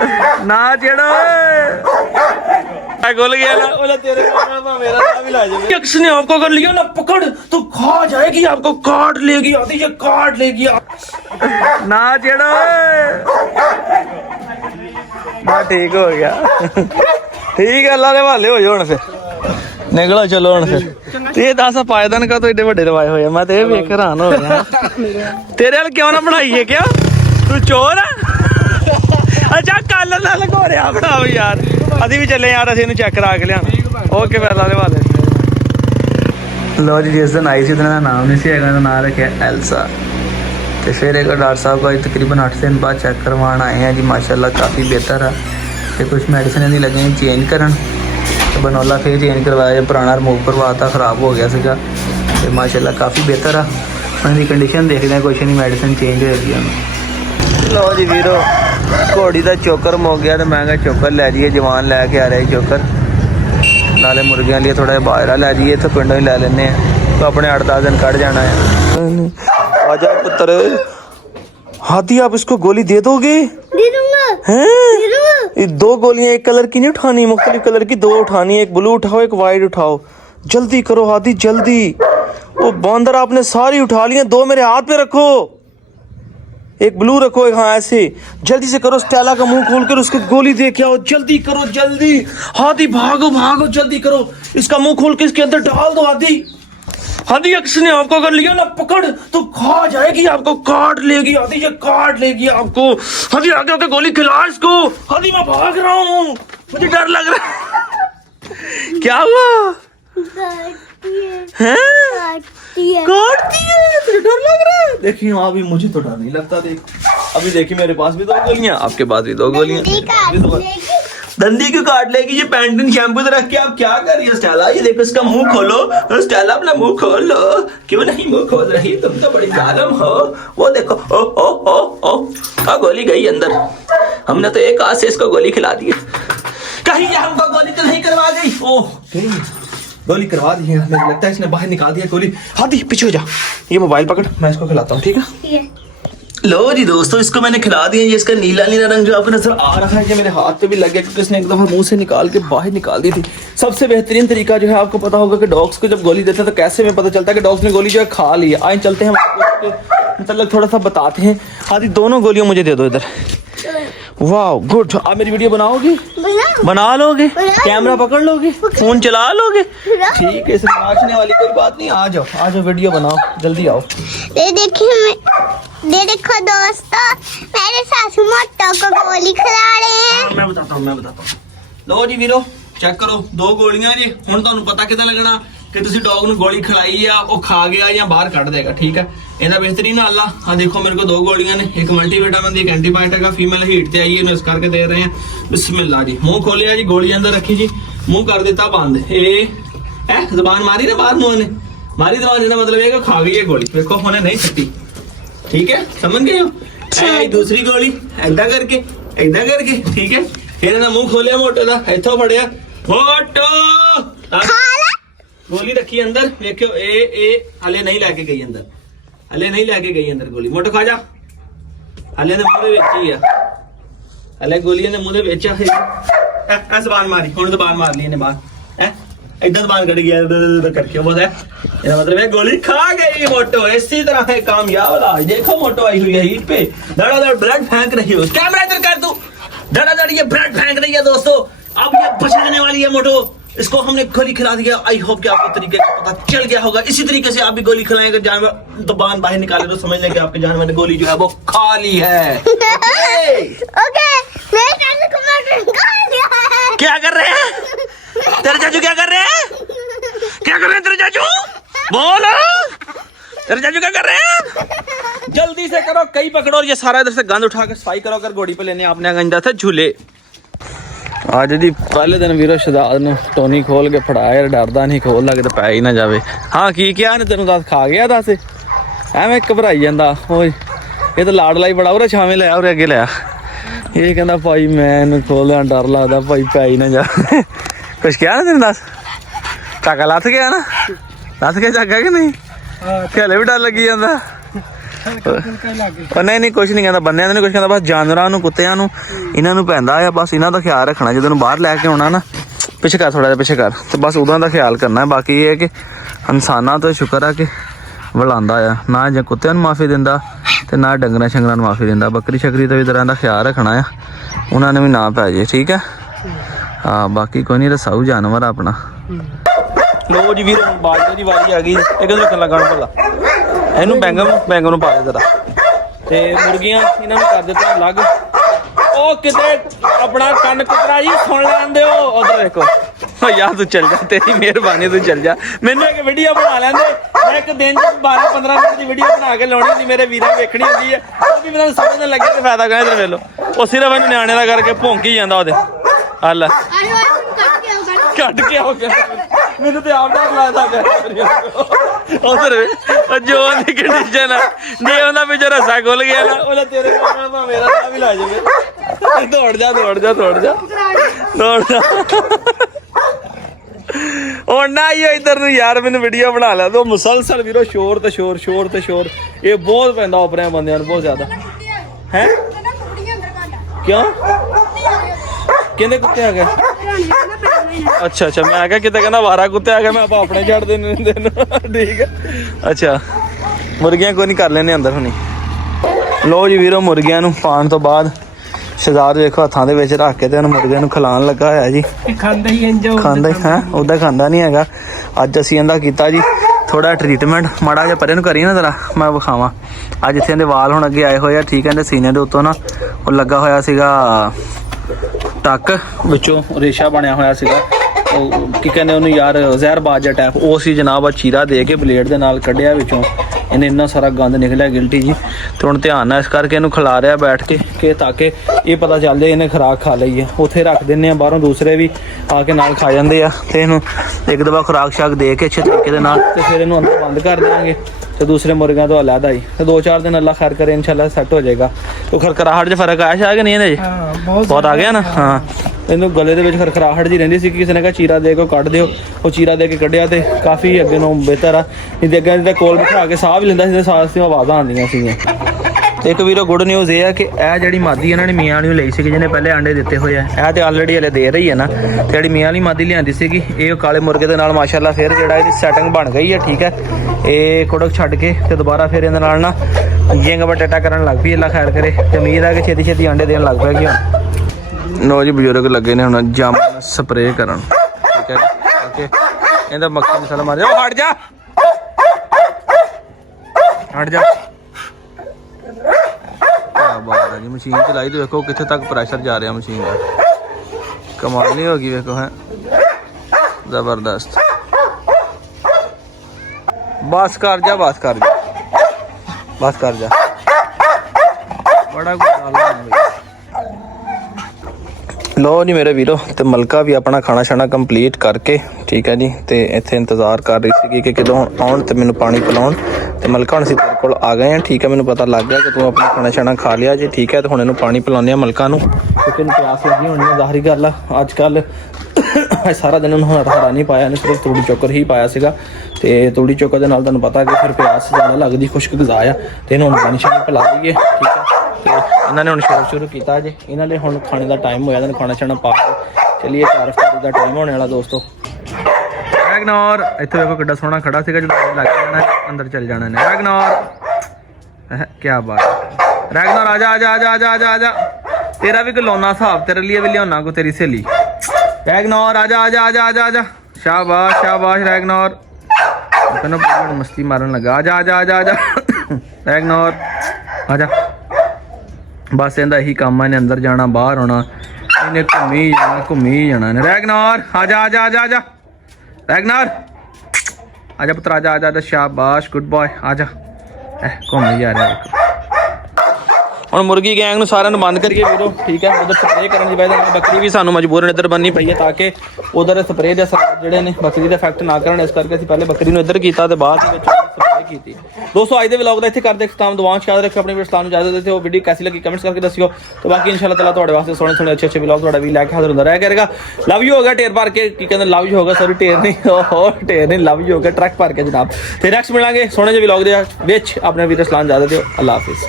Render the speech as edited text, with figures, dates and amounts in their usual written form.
ना जेड़ो खुल गया ना बोला तेरे मेरा नाम ही ला जाए। किसने आपको कर लिया ना पकड़ तो खा जाएगी, आपको काट लेगी, आती ये काट लेगी ना जेड़ो। हाँ ठीक हो गया, ठीक है अल्लाह दे हवाले हो जाओ हुण फिर निकलो चलो हुण फिर। ये दस पायदान का तो एडे वड्डे लवाए हुए मैं तो ये वेख हैरान हो गया। तेरे वाल क्यों ना बनाई है क्या तू चोर है? अच्छा कल ना लगो रहा बनाओ यार, अभी भी चले यार असं चेक करा के लिया। ओके फिर अल्लाह दे हवाले। लो जी जिस दिन आई सी उस नाम नहीं सी है, नाम रखे एल्सा। तो फिर एक डॉक्टर साहब को तकरीबन 8 दिन बाद चेक करवाना आए हैं जी, माशाल्लाह काफ़ी बेहतर है। तो कुछ मेडिसिन नहीं लगे चेंज करन, तो बनोला फिर चेंज करवाया, जब पुराना रिमूव करवाता ख़राब हो गया सीगा। तो माशाल्लाह काफ़ी बेहतर है, उनकी कंडीशन देखते हैं, कुछ नहीं मेडिसिन चेंज हो गई। लो जी वीरो घोड़ी का चोकर मुक गया, तो महंगा चोकर लै जाइए, जवान लैके आ रहे चोकर नाले मुर्गियों लिए थोड़ा बाहर लै जाइए, तो पिंडों ही लै लें तो अपने 8-10 दिन कट जाना है। आजा पुत्र हाथी, आप इसको गोली दे दोगे? दे दूंगा। हैं? 2 गोलियां एक कलर की नहीं उठानी, मुख्तलिफ कलर की 2 उठानी, एक ब्लू उठाओ एक वाइट उठाओ, जल्दी करो हाथी जल्दी। वो बंदर आपने सारी उठा ली, 2 मेरे हाथ पे रखो, एक ब्लू रखो एक, हाँ ऐसे जल्दी से करो। स्टेला का मुंह खोलकर उसको गोली दे के आओ, जल्दी करो जल्दी। हाथी भागो भागो जल्दी करो, इसका मुंह खोल के इसके अंदर डाल दो। हाथी हाथी किसने आपको कर लिया ना पकड़ तो खा जाएगी, आपको काट लेगी, हाथी ये काट लेगी आपको। हाथी आगे आगे गोली खिला इसको। हाथी मैं भाग रहा हूँ, मुझे डर लग रहा है। क्या हुआ? काटती है, तुझे डर लग रहा है? देखिए अभी मुझे तो डर नहीं लगता। देख अभी देखिए मेरे पास भी 2 गोलियां, आपके पास भी 2 गोलियां। दंदी क्यों काट लेगी? ये पैंटीन शैम्पू तो रख के आप क्या कर रही हो स्टेला? ये देखो इसका मुंह खोलो स्टेला, अपना मुंह खोल लो। क्यों नहीं मुंह खोल रही? तुम तो बड़ी जालिम हो। वो देखो ओ ओ ओ ओ गोली गई अंदर, हमने तो एक हाथ से इसको गोली खिला दी। कहीं ये हमको गोली तो नहीं करवा गई? ओह गोली करवा दी है, मुझे लगता है इसने बाहर निकाल दिया गोली। हाथी पीछे हो जा, ये मोबाइल पकड़, मैं इसको खिलाता हूँ, ठीक है? लो जी दोस्तों इसको मैंने खिला दिया। ये इसका नीला नीला रंग जो आपको नजर आ रहा है, ये मेरे हाथ पे भी लग गया क्योंकि इसने एक दफा मुंह से निकाल के बाहर निकाल दी थी। सबसे बेहतरीन तरीका जो है आपको पता होगा कि डॉग्स को जब गोली देते हैं तो कैसे में पता चलता है कि डॉग्स ने गोली जो है खा ली है। आए चलते हैं मतलब थोड़ा सा बताते हैं। आदि दोनों गोलियां मुझे दे दो इधर। वाह गुड। आप मेरी वीडियो बनाओगे? बना लोगे? कैमरा पकड़ लोगे? फोन चला लोगे? ठीक है, इसमें नाचने वाली कोई बात नहीं। आ जाओ वीडियो बनाओ, जल्दी आओ। देखो दोस्तों मेरे सासू मोटो को गोली खिला रहे हैं। मैं बताता हूँ। लो जी वीरो चेक करो, 2 गोलियां जी। हुण तुहानूं पता किदां लगना कि तुसीं डॉग नूं गोली खिलाई आ, वो खा गया या बाहर कट देगा, ठीक है? इहदा बेहतरीन हल आ देखो मेरे को 2 गोलियां ने, एक मल्टीविटामिन दी, एक एंटीबायोटिक का। फीमेल हीट ते आई है, इस करके दे रहे हैं। बिस्मिल्लाह जी, मुंह खोलिया जी, गोली अंदर रखी जी, मुंह कर दिता बंद। जबान मारी ना बाहर, मुंह ने मारी जबान, जिसका मतलब है कि खा गई है गोली। देखो हुणे नहीं छट्टी, ठीक है? समझ गए हो? दूसरी गोली ऐदा करके ठीक है? फिर ना मुंह खोलिया मोटो दा, इथों फड़िया मोटो, गोली रखी अंदर। देखियो हले नहीं लैके गई अंदर, गोली। मोटो खा जा, हले ने मुंह दे विच ही है, हले गोली ने मुंह दे विच है। जबान मारी, हुण जबान मार ली इहने बाहर, इधर जबान कट गया करके, वो है मतलब है गोली खा गई मोटो। इसी तरह है कामयाब इलाज। देखो मोटो आई हुई है हीट पे, धड़ाधड़ ब्लड फेंक रही हो। कैमरा इधर कर दो, धड़ाधड़ ये ब्लड फेंक रही है दोस्तों। अब ये बचने वाली है मोटो, इसको हमने गोली खिला दिया। आई होप कि आपको तरीके का पता चल गया होगा। इसी तरीके से आप भी गोली खिलाएंगे, जानवर जबान बाहर निकाले तो समझ लें कि आपके जानवर ने गोली जो है वो खा ली है। क्या कर रहे हैं तेरे चाचू? क्या कर रहे हैं तेरे चाचू? बोल, तेरे चाचू क्या कर रहे हैं? जल्दी से करो, कई पकड़ो और ये सारा इधर से गंद उठा कर सफाई करो। कर गोड़ी पे लेने आपने गंजा था झूले। आज दी पहले दिन वीरो शहजाद ने टोनी खोल के फड़ाया, डरदा नहीं, खोल लगे तो पै ही ना जावे। हाँ की क्या ने तेन दस खा गया? दस एवं घबराई जाता। ओए ये तो लाडला ही बड़ा, उरे छावे लिया, उरे अगे लिया। ये कहता भाई मैं खोलिया, डर लगता भाई पै ही ना जा। कुछ क्या ना तेन दस? चाका लथ गया ना? लथ गया चाका कि नहीं? खेले भी डर लगी जाता। ਉਹ ਨਹੀਂ ਕੁਛ ਨਹੀਂ ਕਹਿੰਦਾ, ਬੰਦਿਆਂ ਨੂੰ ਕੁਛ ਕਹਿੰਦਾ, ਬਸ ਜਾਨਵਰਾਂ ਨੂੰ ਕੁੱਤਿਆਂ ਨੂੰ ਇਹਨਾਂ ਨੂੰ ਪੈਂਦਾ ਆ, ਬਸ ਇਹਨਾਂ ਦਾ ਖਿਆਲ ਰੱਖਣਾ। ਜਦੋਂ ਨੂੰ ਬਾਹਰ ਲੈ ਕੇ ਆਉਣਾ ਨਾ, ਪਿੱਛੇ ਕਰ ਥੋੜਾ ਜਿਹਾ ਪਿੱਛੇ ਕਰ, ਤੇ ਬਸ ਉਦੋਂ ਦਾ ਖਿਆਲ ਕਰਨਾ। ਬਾਕੀ ਇਹ ਹੈ ਕਿ ਇਨਸਾਨਾਂ ਤੋਂ ਸ਼ੁਕਰ ਆ ਕਿ ਬੁਲਾਉਂਦਾ ਆ, ਨਾ ਜਾਂ ਕੁੱਤਿਆਂ ਨੂੰ ਮਾਫੀ ਦਿੰਦਾ ਤੇ ਨਾ ਡੰਗਰਾਂ ਸ਼ੰਗਰਾਂ ਨੂੰ ਮਾਫੀ ਦਿੰਦਾ। ਬੱਕਰੀ ਸ਼ਕਰੀ ਤੋਂ ਵੀ ਤਰ੍ਹਾਂ ਦਾ ਖਿਆਲ ਰੱਖਣਾ ਆ, ਉਹਨਾਂ ਨੇ ਵੀ ਨਾ ਪੈ ਜੇ, ਠੀਕ ਹੈ। ਹਾਂ ਬਾਕੀ ਕੋਈ ਨਹੀਂ, ਰਸਾਊ ਜਾਨਵਰ ਆ ਆਪਣਾ। ਲੋ ਜੀ ਵੀਰ, ਬਾਜਰੇ ਦੀ ਵਾਰੀ ਆ ਗਈ। ਇਹ ਕਿਦੋਂ ਰੱਖਣ ਲੱਗਾ ਭਲਾ? ਇਹਨੂੰ ਬੈਂਗਣ ਨੂੰ ਪਾ ਦੇ ਜ਼ਰਾ। ਤੇ ਮੁਰਗੀਆਂ ਇਹਨਾਂ ਨੂੰ ਕਰ ਦਿੱਤਾ ਅਲੱਗ। ਉਹ ਕਿਤੇ ਆਪਣਾ ਕੰਨ ਕੁਤਰਾ ਜੀ ਸੁਣ ਲੈਂਦੇ ਹੋ, ਉਧਰ ਦੇਖੋ। ਓ ਯਾਰ ਤੂੰ ਚੱਲ ਜਾ, ਤੇਰੀ ਮਿਹਰਬਾਨੀ, ਤੂੰ ਚੱਲ ਜਾ। ਮੈਨੂੰ ਇੱਕ ਵੀਡੀਓ ਬਣਾ ਲੈਂਦੇ, ਮੈਂ ਇੱਕ ਦਿਨ 'ਚ 12-15 ਮਿੰਟ ਦੀ ਵੀਡੀਓ ਬਣਾ ਕੇ ਲਾਉਣੀ ਹੁੰਦੀ, ਮੇਰੇ ਵੀਰਾਂ ਵੇਖਣੀ ਹੁੰਦੀ ਹੈ। ਉਹ ਵੀ ਮੈਨੂੰ ਸਮਝ ਨਾ ਲੱਗੇ ਤੇ ਫਾਇਦਾ ਕਹਿੰਦੇ ਵੇਖ ਲਓ। ਉਹ ਸਿਰਫ ਇਹਨੂੰ ਨਿਆਣੇ ਦਾ ਕਰਕੇ ਭੌਂਕ ਹੀ ਜਾਂਦਾ ਉਹਦੇ। ਹੱਲ ਕੱਢ ਕੇ ਹੋ ਗਿਆ, ਮੈਨੂੰ ਤੇ ਆਪ ਡਰ ਲੱਗਦਾ ਉਧਰ ਜੋਨ ਦੀ ਕੰਡੀਸ਼ਨ ਆ। ਜੇ ਉਹਦਾ ਵਿੱਚ ਰਸਾ ਖੁੱਲ ਗਿਆ ਨਾ, ਉਹਦਾ ਤੇਰੇ ਕੋਲ ਮੇਰਾ ਤਾਂ ਵੀ ਲਾ ਜਾਵੇ। ਦੌੜ ਜਾ ਹੁਣ ਨਾ ਆਈਓ ਇੱਧਰ ਨੂੰ ਯਾਰ, ਮੈਨੂੰ ਵੀਡੀਓ ਬਣਾ ਲਿਆ। ਤੂੰ ਮੁਸਲਸਲ ਵੀਰੋ ਸ਼ੋਰ ਤੇ ਸ਼ੋਰ ਇਹ ਬਹੁਤ ਪੈਂਦਾ ਉਪਰਿਆਂ ਬੰਦਿਆਂ ਨੂੰ, ਬਹੁਤ ਜ਼ਿਆਦਾ ਹੈ। ਕਿਉਂ ਕਹਿੰਦੇ ਕੁੱਤੇ ਆ ਗਏ? ਅੱਛਾ ਮੈਂ ਕਿਹਾ ਕਿਤੇ ਕਹਿੰਦਾ ਵਾਰਾ ਕੁੱਤੇ ਆ ਗਏ, ਮੈਂ ਆਪਾਂ ਆਪਣੇ ਛੱਡ ਦੇਣੇ ਠੀਕ ਹੈ। ਅੱਛਾ ਮੁਰਗੀਆਂ ਕੋਈ ਨਹੀਂ, ਕਰ ਲੈਣੇ ਅੰਦਰ ਹੁਣੀ। ਲੋ ਜੀ ਵੀਰੋ, ਮੁਰਗੀਆਂ ਨੂੰ ਪਾਉਣ ਤੋਂ ਬਾਅਦ ਸ਼ਹਿਜ਼ਾਦ ਵੇਖੋ ਹੱਥਾਂ ਦੇ ਵਿੱਚ ਰੱਖ ਕੇ ਤੇ ਉਹਨੂੰ ਮੁਰਗਿਆਂ ਨੂੰ ਖਿਲਾਉਣ ਲੱਗਾ ਹੋਇਆ ਜੀ। ਖਾਂਦਾ ਹੀ ਹੈ, ਉਹਦਾ ਖਾਂਦਾ ਨਹੀਂ ਹੈਗਾ। ਅੱਜ ਅਸੀਂ ਇਹਦਾ ਕੀਤਾ ਜੀ ਥੋੜਾ ਟ੍ਰੀਟਮੈਂਟ। ਮਾੜਾ ਜਿਹਾ ਪਰੇ ਨੂੰ ਕਰੀ ਨਾ ਜ਼ਰਾ, ਮੈਂ ਵਿਖਾਵਾਂ। ਅੱਜ ਇੱਥੇ ਇਹਦੇ ਵਾਲ ਹੁਣ ਅੱਗੇ ਆਏ ਹੋਏ ਆ, ਠੀਕ ਹੈ। ਇਹਦੇ ਸੀਨੇ ਦੇ ਉੱਤੋਂ ਨਾ ਉਹ ਲੱਗਾ ਹੋਇਆ ਸੀਗਾ ਟੱਕ, ਵਿੱਚੋਂ ਰੇਸ਼ਾ ਬਣਿਆ ਹੋਇਆ ਸੀਗਾ। ਉਹ ਕੀ ਕਹਿੰਦੇ ਉਹਨੂੰ ਯਾਰ, ਜ਼ਹਿਰਬਾਜ਼ ਜਿਹਾ ਟੈਪ, ਉਹ ਸੀ ਜਨਾਬ। ਚੀਰਾ ਦੇ ਕੇ ਬਲੇਡ ਦੇ ਨਾਲ ਕੱਢਿਆ ਵਿੱਚੋਂ, ਇਹਨੇ ਇੰਨਾ ਸਾਰਾ ਗੰਦ ਨਿਕਲਿਆ ਗਿਲਟੀ ਜੀ। ਤੇ ਹੁਣ ਧਿਆਨ ਨਾਲ ਇਸ ਕਰਕੇ ਇਹਨੂੰ ਖਿਲਾ ਰਿਹਾ ਬੈਠ ਕੇ, ਕਿ ਤਾਂ ਕਿ ਇਹ ਪਤਾ ਚੱਲ ਜਾਏ ਇਹਨੇ ਖੁਰਾਕ ਖਾ ਲਈ ਹੈ। ਉੱਥੇ ਰੱਖ ਦਿੰਦੇ ਆ, ਬਾਹਰੋਂ ਦੂਸਰੇ ਵੀ ਆ ਕੇ ਨਾਲ ਖਾ ਜਾਂਦੇ ਆ। ਤੇ ਇਹਨੂੰ ਇੱਕ ਦਫਾ ਖੁਰਾਕ ਸ਼ਾਕ ਦੇ ਕੇ ਅੱਛੇ ਤਰੀਕੇ ਦੇ ਨਾਲ, ਤੇ ਫਿਰ ਇਹਨੂੰ ਅੰਦਰ ਬੰਦ ਕਰ ਦੇਵਾਂਗੇ। ਤੇ ਦੂਸਰੇ ਮੁਰਗਿਆਂ ਤੋਂ ਅਲੱਗਾ ਹੀ, ਤੇ 2-4 ਦਿਨ ਅੱਲਾ ਖੈਰ ਕਰੇ, ਇਨਸ਼ਾਅੱਲਾ ਸੈੱਟ ਹੋ ਜਾਏਗਾ। ਉਹ ਖਰਖਰਾਹਟ 'ਚ ਫਰਕ ਆਇਆ ਸ਼ਾਇਦ ਨਹੀਂ ਇਹਦੇ 'ਚ? ਬਹੁਤ ਆ ਗਿਆ ਨਾ। ਹਾਂ ਇਹਨੂੰ ਗਲੇ ਦੇ ਵਿੱਚ ਖਰਖਰਾਹਟ ਜੀ ਰਹਿੰਦੀ ਸੀ, ਕਿਸੇ ਨੇ ਕਿਹਾ ਚੀਰਾ ਦੇ ਕੇ ਕੱਢ ਦਿਓ। ਉਹ ਚੀਰਾ ਦੇ ਕੇ ਕੱਢਿਆ ਤੇ ਕਾਫੀ ਅੱਗੇ ਨੂੰ ਬਿਹਤਰ ਆ। ਨਹੀਂ ਤੇ ਅੱਗੇ ਕੋਲ ਬਿਠਾ ਕੇ ਸਾਹ ਵੀ ਲੈਂਦਾ ਸੀ, ਸਾਹ ਦੀਆਂ ਆਵਾਜ਼ਾਂ ਆਉਂਦੀਆਂ ਸੀਗੀਆਂ। ਤੇ ਇੱਕ ਵੀਰੋ ਗੁੱਡ ਨਿਊਜ਼ ਇਹ ਆ ਕਿ ਇਹ ਜਿਹੜੀ ਮਾਦੀ ਇਹਨਾਂ ਨੇ ਮੀਆਂ ਵਾਲੀ ਲਈ ਸੀਗੀ, ਜਿਹਨੇ ਪਹਿਲੇ ਆਂਡੇ ਦਿੱਤੇ ਹੋਏ ਆ, ਇਹ ਤੇ ਆਲਰੇਡੀ ਹਲੇ ਦੇ ਰਹੀ ਹੈ ਨਾ। ਤੇ ਜਿਹੜੀ ਮੀਆਂ ਵਾਲੀ ਮਾਦੀ ਲਿਆਂਦੀ ਸੀਗੀ, ਇਹ ਕਾਲੇ ਮੁਰਗੇ ਦੇ ਨਾਲ ਮਾਸ਼ਾਅੱਲਾ ਫਿਰ ਜਿਹੜਾ ਇਹਦੀ ਸੈਟਿੰਗ ਬਣ ਗਈ ਹੈ, ਠੀਕ ਹੈ। ਇਹ ਕੁੜਕ ਛੱਡ ਕੇ ਤੇ ਦੁਬਾਰਾ ਫਿਰ ਇਹਦੇ ਨਾਲ ਨਾ ਜਿੰਗ ਬਟੇਟਾ ਕਰਨ ਲੱਗ ਪਈ, ਅੱਲਾ ਖੈਰ ਕਰੇ। ਤੇ ਉਮੀਦ ਆ ਕਿ ਛੇਤੀ ਆਂਡੇ ਦੇਣ ਲੱਗ ਪੈਗੀ ਹੁਣ। ਨੋ ਜੀ ਬਜ਼ੁਰਗ ਲੱਗੇ ਨੇ ਹੁਣ ਜਾਮਨ ਸਪਰੇਅ ਕਰਨ, ਠੀਕ ਹੈ। ਓਕੇ ਇਹਦਾ ਮੱਖੀ ਮਸਾਲਾ ਮਾਰ ਜਾ, ਹਟ ਜਾ ਕਿਆ ਬਾਤ ਹੈ ਜੀ। ਮਸ਼ੀਨ ਚਲਾਈ ਤੇ ਵੇਖੋ ਕਿੱਥੇ ਤੱਕ ਪ੍ਰੈਸ਼ਰ ਜਾ ਰਿਹਾ ਮਸ਼ੀਨ ਦਾ, ਕਮਾਲ ਨਹੀਂ ਹੋ ਗਈ ਵੇਖੋ, ਹੈ ਜ਼ਬਰਦਸਤ। ਬਸ ਕਰ ਜਾ ਬੜਾ ਕੁਝ। ਲੋ ਜੀ ਮੇਰੇ ਵੀਰੋ, ਤੇ ਮਲਕਾ ਵੀ ਆਪਣਾ ਖਾਣਾ ਛਾਣਾ ਕੰਪਲੀਟ ਕਰਕੇ, ਠੀਕ ਹੈ ਜੀ। ਤੇ ਇੱਥੇ ਇੰਤਜ਼ਾਰ ਕਰ ਰਹੀ ਸੀਗੀ ਕਿ ਕਦੋਂ ਆਉਣ ਤੇ ਮੈਨੂੰ ਪਾਣੀ ਪਿਲਾਉਣ। ਤੇ ਮਲਕਾ ਹੁਣ ਅਸੀਂ ਤੇਰੇ ਕੋਲ ਆ ਗਏ ਹਾਂ, ਠੀਕ ਹੈ। ਮੈਨੂੰ ਪਤਾ ਲੱਗ ਗਿਆ ਕਿ ਤੂੰ ਆਪਣਾ ਖਾਣਾ ਛਾਣਾ ਖਾ ਲਿਆ ਜੀ, ਠੀਕ ਹੈ। ਤੇ ਹੁਣ ਇਹਨੂੰ ਪਾਣੀ ਪਿਲਾਉਂਦੇ ਆ ਮਲਕਾ ਨੂੰ, ਕਿਉਂਕਿ ਇਹਨੂੰ ਪਿਆਸ ਲੱਗੀ ਹੋਣੀ ਹੈ। ਜ਼ਾਹਰੀ ਗੱਲ ਆ, ਅੱਜ ਕੱਲ੍ਹ ਸਾਰਾ ਦਿਨ ਉਹਨੂੰ ਹਰਾ ਨਹੀਂ ਪਾਇਆ, ਇਹਨੇ ਸਿਰਫ ਤੂੜੀ ਚੋਕਰ ਹੀ ਪਾਇਆ ਸੀਗਾ। ਤੇ ਤੂੜੀ ਚੋਕਰ ਦੇ ਨਾਲ ਤੁਹਾਨੂੰ ਪਤਾ ਕਿ ਫਿਰ ਪਿਆਸ ਜ਼ਿਆਦਾ ਲੱਗਦੀ, ਖੁਸ਼ਕ ਗਜ਼ਾ ਆ। ਤੇ ਇਹਨੂੰ ਹੁਣ ਪਾਣੀ ਛਾਣੀ ਪਿਲਾ ਦਈਏ, ਠੀਕ ਹੈ। ਤੇ ਇਹਨਾਂ ਨੇ ਹੁਣ ਸ਼ੁਰੂ ਕੀਤਾ ਜੇ, ਇਹਨਾਂ ਨੇ ਹੁਣ ਖਾਣੇ ਦਾ ਟਾਈਮ ਹੋਇਆ, ਇਹਨਾਂ ਖਾਣਾ ਛਾਣਾ ਪਾ ਕੇ ਚਲੀਏ। 4 ਵਜੇ ਦਾ ਟਾਈਮ ਹੋਣੇ ਵਾਲਾ ਦੋਸਤੋ। ਰੈਗਨੋਰ ਇੱਥੇ ਵੇਖੋ ਕਿੱਡਾ ਸੋਹਣਾ ਖੜਾ ਸੀਗਾ, ਜਦੋਂ ਲੱਗ ਜਾਣਾ ਅੰਦਰ ਚੱਲ ਜਾਣਾ ਨੇ। ਰੈਗਨੋਰ ਕਿਆ ਬਾਤ, ਰੈਗਨੋਰ ਆਜਾ। ਤੇਰਾ ਵੀ ਕਲੋਨਾ ਹਿਸਾਬ, ਤੇਰੇ ਲਈ ਵੀ ਲਿਆਉਣਾ ਕੋ ਤੇਰੀ ਸਹੇਲੀ। ਰੈਗਨੋਰ ਆਜਾ। ਸ਼ਾਬਾਸ਼ ਰੈਗਨੋਰ। ਕਹਿੰਦਾ ਮਸਤੀ ਮਾਰਨ ਲੱਗਾ, ਆਜਾ ਰੈਗਨੋਰ ਆਜਾ। ਬਸ ਇਹਦਾ ਇਹੀ ਕੰਮ ਆ, ਇਹਨੇ ਅੰਦਰ ਜਾਣਾ ਬਾਹਰ ਆਉਣਾ, ਇਹਨੇ ਘੁੰਮੀ ਜਾਣਾ ਨੇ। ਰੈਗਨੋਰ ਆਜਾ ਰੈਗਨੋਰ ਆਜਾ ਪੁੱਤਰ, ਆਜਾ। ਸ਼ਾਬਾਸ਼ ਗੁੱਡ ਬॉय, ਆਜਾ। ਘੁੰਮ ਜਾ ਰਿਹਾ। ਹੁਣ ਮੁਰਗੀ ਗੈਂਗ ਨੂੰ ਸਾਰਿਆਂ ਨੂੰ ਬੰਦ ਕਰੀਏ ਵੀਰੋ ਠੀਕ ਹੈ। ਉਧਰ ਸਪਰੇਅ ਕਰਨ ਦੀ ਵਜ੍ਹਾ ਨਾਲ ਬੱਕਰੀ ਵੀ ਸਾਨੂੰ ਮਜਬੂਰਨ ਇੱਧਰ ਬੰਨ੍ਹਣੀ ਪਈ ਹੈ ਤਾਂ ਕਿ ਉਧਰ ਸਪਰੇਅ ਦੇ ਜਿਹੜੇ ਨੇ ਬੱਕਰੀ ਦੇ ਇਫੈਕਟ ਨਾ ਕਰਨ। ਇਸ ਕਰਕੇ ਅਸੀਂ ਪਹਿਲੇ ਬੱਕਰੀ ਨੂੰ ਇੱਧਰ ਕੀਤਾ ਤੇ ਬਾਅਦ ਦੇ ਵਿੱਚ ਸਪਰੇਅ ਕੀਤੀ। ਦੋਸਤੋ ਅੱਜ ਦੇ ਵਲੌਗ ਦਾ ਇੱਥੇ ਕਰਦੇ ਇਖਤਾਮ। ਦੁਆਵਾਂ ਯਾਦ ਰੱਖਿਓ, ਆਪਣੇ ਵੀਰ ਨੂੰ ਇਜਾਜ਼ਤ ਦਿਓ। ਵੀਡੀਓ कैसी लगी कमेंट्स करके दसियो। तो बाकी इंशाल्लाह ताला ਤੁਹਾਡੇ ਵਾਸਤੇ ਸੋਹਣੇ अच्छे ਵਲੌਗ ਤੁਹਾਡਾ ਵੀ ਲੈ ਕੇ ਹਾਜ਼ਰ ਹੁੰਦਾ ਰਿਹਾ ਕਰੇਗਾ। ਲਵ ਯੂ ਹੋਗਾ ਢੇਰ ਭਰ ਕੇ, ਕੀ ਕਹਿੰਦੇ ਲਵ ਯੂ ਹੋਗਾ, ਸੌਰੀ ਢੇਰ ਨਹੀਂ ਲਵ ਯੂ ਹੋਗਾ ਟਰੱਕ ਭਰ ਕੇ ਜਨਾਬ। ਫਿਰ ਨੈਕਸਟ ਮਿਲਾਂਗੇ ਸੋਹਣੇ ਜਿਹੇ ਵਲੌਗ ਦੇ ਵਿੱਚ। ਆਪਣੇ ਵੀਰ ਇਸਲਾਮ ਇਜਾਜ਼ਤ ਦਿਓ। ਅੱਲਾਹ ਹਾਫਿਜ਼।